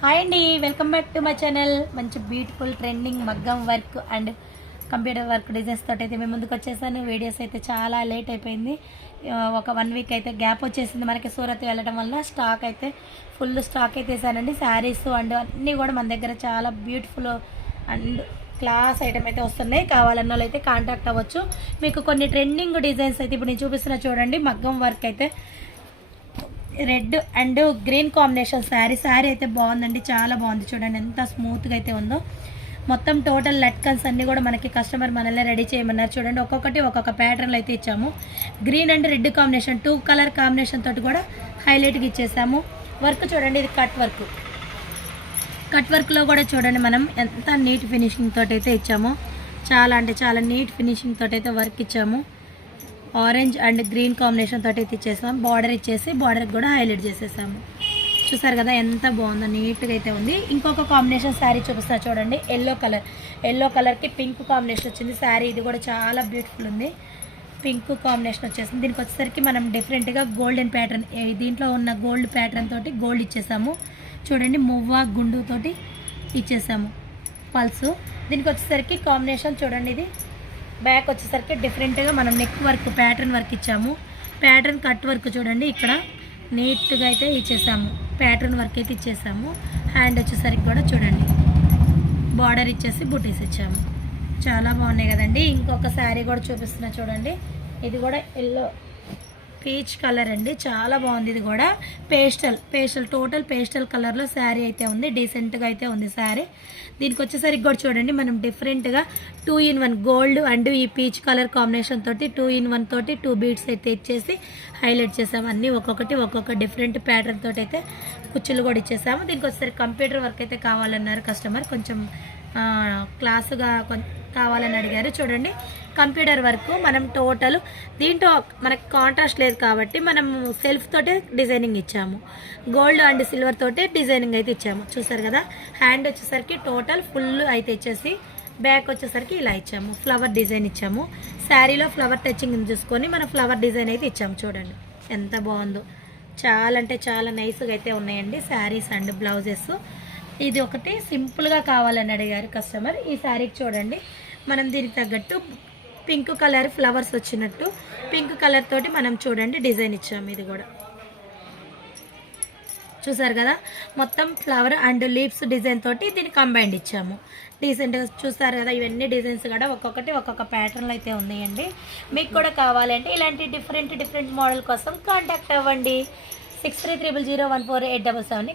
Hi అండి, welcome back to my channel. మంచి beautiful trending మగ్గం work and computer work designs తోటి అయితే మేము ముందుకు వచ్చేసాను. వీడియోస్ అయితే చాలా లేట్ అయిపోయింది. ఒక 1 వీక్ అయితే గ్యాప్ వచ్చేసింది మనకి సూరత్ వెళ్ళడం వల్ల. స్టాక్ అయితే ఫుల్ స్టాక్ అయితే వేసానండి. శారీస్ అండ్ అన్నీ కూడా మన దగ్గర చాలా బ్యూటిఫుల్ అండ్ క్లాస్ ఐటమ్ అయితే వస్తున్నాయి. కావాలన్న వాళ్ళు అయితే కాంటాక్ట్ అవ్వచ్చు. మీకు కొన్ని ట్రెండింగ్ డిజైన్స్ అయితే ఇప్పుడు నేను చూపిస్తున్నా చూడండి. మగ్గం వర్క్ అయితే red and green combination sari అయితే బాగుందండి, చాలా బాగుంది. చూడండి ఎంత స్మూత్గా అయితే ఉందో. మొత్తం టోటల్ లట్కన్స్ అన్నీ కూడా మనకి కస్టమర్ మనల్ని రెడీ చేయమన్నారు. చూడండి ఒక్కొక్కటి ఒక్కొక్క ప్యాటర్న్లో అయితే ఇచ్చాము. Green and red combination 2 colour combination తోటి కూడా హైలైట్గా ఇచ్చేసాము. వర్క్ చూడండి, ఇది కట్ వర్క్లో కూడా చూడండి మనం ఎంత నీట్ ఫినిషింగ్ తోటి అయితే ఇచ్చాము. చాలా అంటే చాలా నీట్ ఫినిషింగ్ తోటి అయితే వర్క్ ఇచ్చాము. ఆరెంజ్ అండ్ గ్రీన్ కాంబినేషన్ తోటి అయితే ఇచ్చేసాము. బార్డర్ ఇచ్చేసి బార్డర్కి కూడా హైలైట్ చేసేసాము. చూసారు కదా ఎంత బాగుందో, నీట్గా అయితే ఉంది. ఇంకొక కాంబినేషన్ శారీ చూపిస్తా చూడండి. ఎల్లో కలర్కి పింక్ కాంబినేషన్ వచ్చింది శారీ. ఇది కూడా చాలా బ్యూటిఫుల్ ఉంది. పింక్ కాంబినేషన్ వచ్చేసింది. దీనికి వచ్చేసరికి మనం డిఫరెంట్గా గోల్డెన్ ప్యాటర్న్, దీంట్లో ఉన్న గోల్డ్ ప్యాటర్న్ తోటి గోల్డ్ ఇచ్చేసాము. చూడండి మువ్వ గుండు తోటి ఇచ్చేసాము పల్సు. దీనికి వచ్చేసరికి కాంబినేషన్ చూడండి, ఇది బ్యాక్ వచ్చేసరికి డిఫరెంట్గా మనం నెక్ వర్క్ ప్యాటర్న్ వర్క్ ఇచ్చాము. ప్యాటర్న్ కట్ వర్క్ చూడండి, ఇక్కడ నీట్గా అయితే ఇచ్చేసాము. ప్యాటర్న్ వర్క్ అయితే ఇచ్చేసాము. హ్యాండ్ వచ్చేసరికి కూడా చూడండి బార్డర్ ఇచ్చేసి బుటీస్ ఇచ్చాము. చాలా బాగున్నాయి కదండి. ఇంకొక శారీ కూడా చూపిస్తున్నా చూడండి. ఇది కూడా ఎల్లో పీచ్ కలర్ అండి, చాలా బాగుంది. ఇది కూడా పేస్టల్ టోటల్ పేస్టల్ కలర్లో శారీ అయితే ఉంది. డీసెంట్గా అయితే ఉంది శారీ. దీనికి వచ్చేసరికి కూడా చూడండి మనం డిఫరెంట్గా 2 in 1 గోల్డ్ అండ్ ఈ పీచ్ కలర్ కాంబినేషన్ తోటి 2 in 1 తోటి 2 బీడ్స్ అయితే ఇచ్చేసి హైలైట్ చేసాము. అన్నీ ఒక్కొక్క డిఫరెంట్ ప్యాటర్న్ తోటి అయితే కుచ్చులు కూడా ఇచ్చేసాము. దీనికి వచ్చేసరికి కంప్యూటర్ వర్క్ అయితే కావాలన్నారు కస్టమర్. కొంచెం క్లాసుగా కావాలని అడిగారు. చూడండి కంప్యూటర్ వర్క్ మనం టోటల్ దీంట్లో మనకి కాంట్రాస్ట్ లేదు కాబట్టి మనం సెల్ఫ్ తోటే డిజైనింగ్ ఇచ్చాము. గోల్డ్ అండ్ సిల్వర్ తోటే డిజైనింగ్ అయితే ఇచ్చాము. చూసారు కదా. హ్యాండ్ వచ్చేసరికి టోటల్ ఫుల్ అయితే ఇచ్చేసి బ్యాక్ వచ్చేసరికి ఇలా ఇచ్చాము. ఫ్లవర్ డిజైన్ ఇచ్చాము. శారీలో ఫ్లవర్ టచింగ్ చూసుకొని మనం ఫ్లవర్ డిజైన్ అయితే ఇచ్చాము. చూడండి ఎంత బాగుందో, చాలా అంటే చాలా నైస్గా అయితే ఉన్నాయండి శారీస్ అండ్ బ్లౌజెస్. ఇది ఒకటి సింపుల్గా కావాలని అడిగారు కస్టమర్. ఈ శారీకి చూడండి మనం దీనికి తగ్గట్టు పింక్ కలర్ ఫ్లవర్స్ వచ్చినట్టు పింక్ కలర్ తోటి మనం చూడండి డిజైన్ ఇచ్చాము. ఇది కూడా చూసారు కదా, మొత్తం ఫ్లవర్ అండ్ లీవ్స్ డిజైన్ తోటి దీన్ని కంబైండ్ ఇచ్చాము. డీసెంట్గా చూస్తారు కదా. ఇవన్నీ డిజైన్స్ కూడా ఒక్కొక్క ప్యాటర్న్లు అయితే ఉన్నాయండి. మీకు కూడా కావాలంటే ఇలాంటి డిఫరెంట్ మోడల్ కోసం కాంటాక్ట్ అవ్వండి. 6300014877